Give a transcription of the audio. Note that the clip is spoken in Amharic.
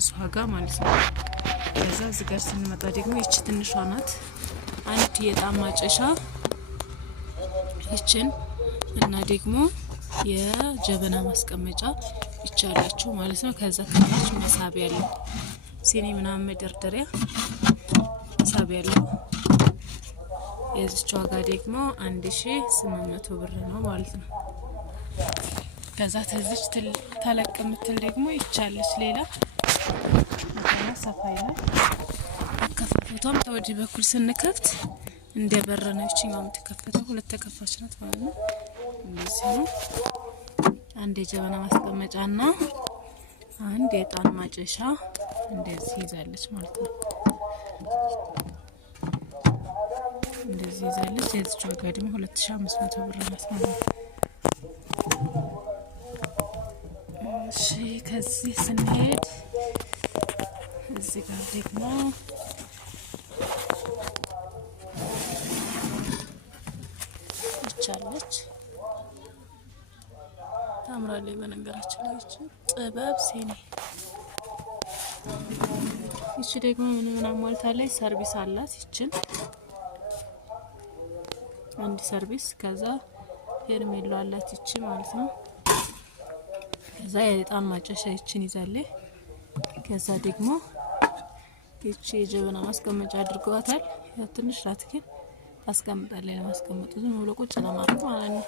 የዚህ ዋጋ ማለት ነው። ከዛ እዚህ ጋር ስንመጣ ደግሞ ይቺ ትንሿ ናት። አንድ የዕጣን ማጨሻ ይችን እና ደግሞ የጀበና ማስቀመጫ ይቻላችሁ ማለት ነው። ከዛ ከታች መሳቢያ ያለው ሲኒ ምናምን መደርደሪያ መሳቢያ ያለው የዚች ዋጋ ደግሞ 1800 ብር ነው ማለት ነው። ከዛ ተዚች ተለቅ ምትል ደግሞ ይቻለች ሌላ ሰፋ ይላል። ከፍቶቷም ተወዲህ በኩል ስንከፍት እንደ በር ነው እቺኛው የምትከፈተው። ሁለት ተከፋች ናት ማለት ነው። እንደዚህ ነው። አንድ የጀበና ማስቀመጫና አንድ የዕጣን ማጨሻ እንደዚህ ይዛለች ማለት ነው። እንደዚህ ይዛለች። የዚች ዋጋ ደግሞ 2500 ብር ናት ማለት ነው። እሺ ከዚህ ስንሄድ እዚህ ጋር ደግሞ ይቻለች ታምራለች። በነገራችን ላይ ጥበብ ሲኒ ይቺ ደግሞ ምን አሟልታለች? ሰርቪስ አላት። ይችን አንድ ሰርቪስ ከዛ ሄርሜሎ አላት ይቺ ማለት ነው። ከዛ የዕጣን ማጨሻ ይችን ይዛለች። ከዛ ደግሞ ይቺ የጀበና ማስቀመጫ አድርገዋታል። ያ ትንሽ ናት ግን ታስቀምጣለች። ለማስቀመጥ ዝም ብሎ ቁጭ ለማድረግ ማለት ነው።